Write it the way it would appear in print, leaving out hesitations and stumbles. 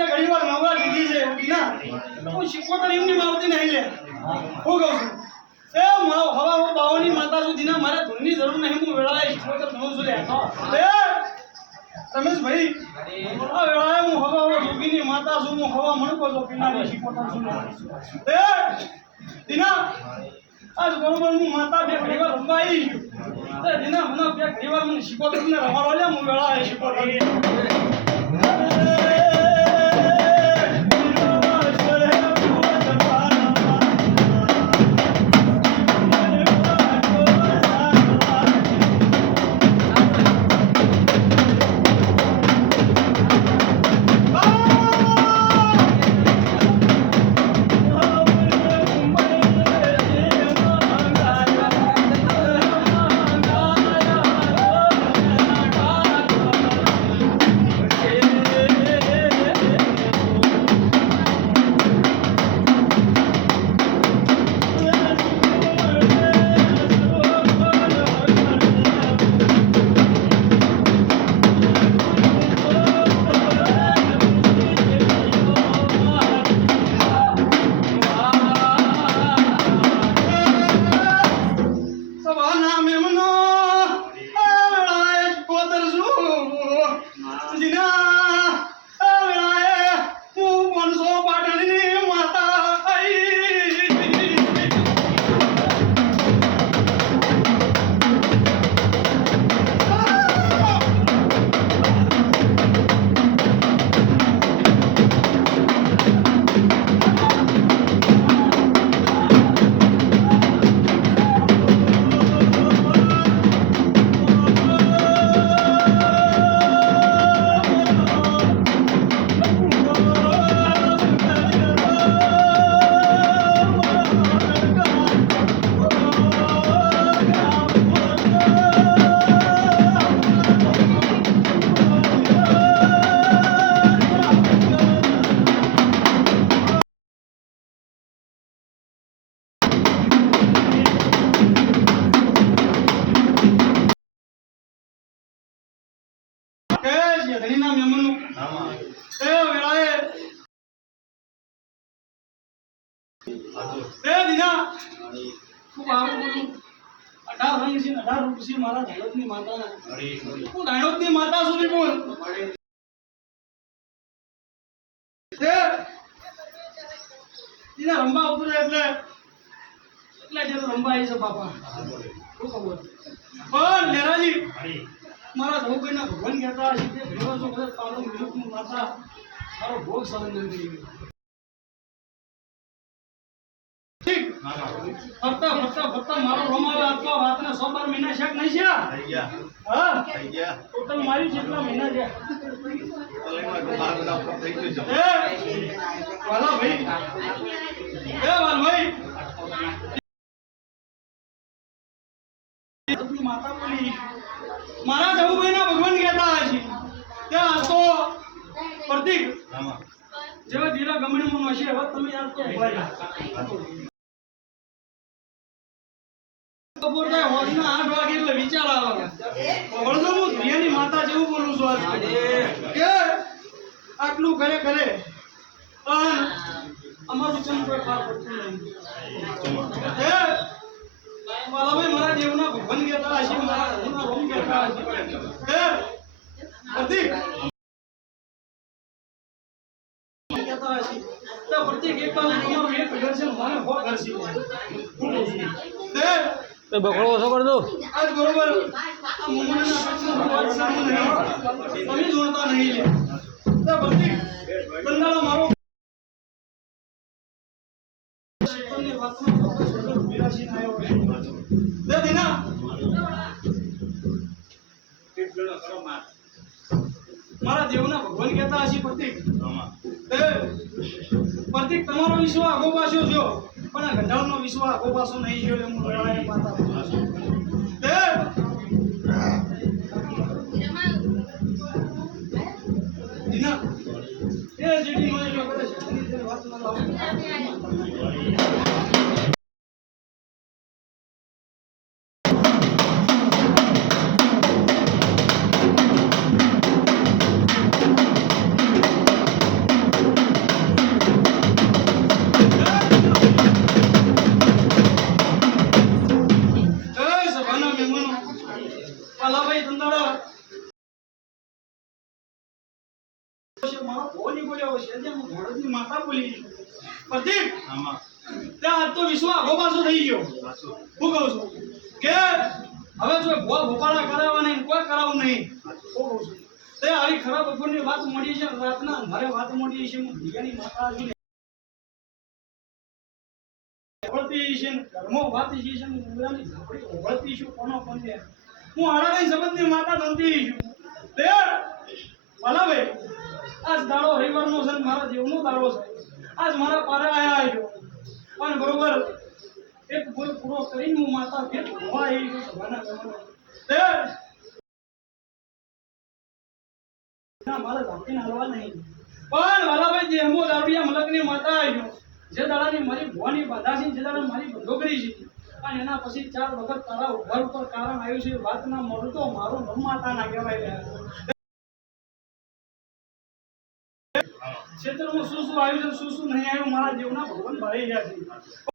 કે ઘણીવાર નવરા દીધી છે ના હું શીખોતર એમની માવતી નહીં લે હું કહું છું એ હવા બાવાની માતા સુધીના મારે ધૂળની જરૂર નહીં હું વેળાએ શીખોતર ભણું છું લે રમેશભાઈ આ વેળાએ હું હવા જોગીની માતા છું હું હવા મણકો છો પીનાની શીખોતર છું એ દીના આજ બરોબર હું માતા બે ઘણીવાર રમવા આવી ગયું દીના મને બે ઘણીવાર મને શીખોતર ને રમાડો લે હું વેળાએ શીખોતર ધણીના મેમનનું એ વેળાએ એ દીના ખૂબ આવું બોલું 18 રંગ છે 18 રૂપ છે મારા ધાણોદની માતાના હું ધાણોદની માતા સુધી બોલ એ દીના રંબા ઉતરે એટલે જે રંબા આવી છે બાપા શું ખબર પણ લેરાજી મારા સૌભાઈના ભગવાન કહેતા હશે કે ઘણીવાર જો કદાચ પાલો મિલકનું માતા મારો ભોગ સહન નથી ઠીક ફરતા મારો રમાવે આટલા વાતને 112 મહિના શેક નહીં છે હા ટોટલ મારી જેટલા મહિના છે વાલા ભાઈ માતા બોલી મારા સૌભાઈના ભગવાન કહેતા હશે કે આ તો પ્રતીક જેવા ધીરા ગમણીમાં હશે હવે તમે યાર તો ઉભા બપોર થાય હોજના 8 વાગે એટલે વિચાર આવે વળનો હું ધ્રિયાની માતા જેવું બોલું છું આજે કે આટલું કરે પણ અમારું ચમ કોઈ પાર પડતું નહીં વાલાભાઈ મારા દેવના ભગવાન કહેતા હશે મારા ઘરના રોમ કહેતા હશે પ્રતીક કહેતા હશે તો પ્રતીક એક કામ તમારું એક કરશે મને હો કરશે તે બકડો ઓછો કર દો આજ બરોબર આ મુમુના પક્ષનો વાત સામું નહીં તમે જોતા નહીં લે તો પ્રતીક બંદાળો મારો શેતનની વાતમાં ફોકસ વગર વિરાશી આવ્યો દે દીના મારા દેવના ભગવાન કહેતા હશે પ્રતીક પ્રતીક તમારો વિશ્વાસ આગો પાછો છો પણ આ ગંધાવનો વિશ્વાસ આગો પાછો નહીં ગયો એમ લડાઈ પાતા દીના એ જેડી મને જો કરે છે એની વાત ના લાવો ભોની બોલ્યો છે જે હું ભોળની માતા બોલી છું પ્રતિક ત્યાં આજ તો વિશ્વ આગો પાછો થઈ ગયો હું કહું છું કે હવે જો ભોળ ભોપાળા કરાવવા નહીં કોઈ કરાવવું નહીં હું કહું છું તે આવી ખરાબ બપોરની વાત મળી છે રાતના અંધારે વાત મળી છે હું ભૈયાની માતા છું ઓળતી છે ધર્મો વાત છે હું ઉમરાની ઝાપડી ઓળતી છું કોનો કોણ છે હું આડાની સંબંધની માતા નોંધી છું તે ભલા ભાઈ આજ દાડો રવિવારનો છે મારા જીવનો દાડો છે આજ મારા પારે આયા આવ્યો પણ બરોબર એક બોલ પૂરો કરીને હું માતા ફેર હોવા આવી છું સભાના જમાના તે મારા ઝાપડીને હાલવા નહીં પણ ભલા ભાઈ જેમો દારૂડિયા મલકની માતા આવ્યો જે દાડાની મારી ભવાની બાધા છે જે દાડા મારી બંધોકરી છે અને એના પછી 4 વખત તારા ઘર ઉપર કારણ આવ્યું છે વાતના મોડું તો મારું નામ માતા ના કહેવાય ક્ષેત્રમાં શું શું આવ્યું છે શું શું નહીં આવ્યું મારા જીવના ભગવાન ભરાઈ ગયા છે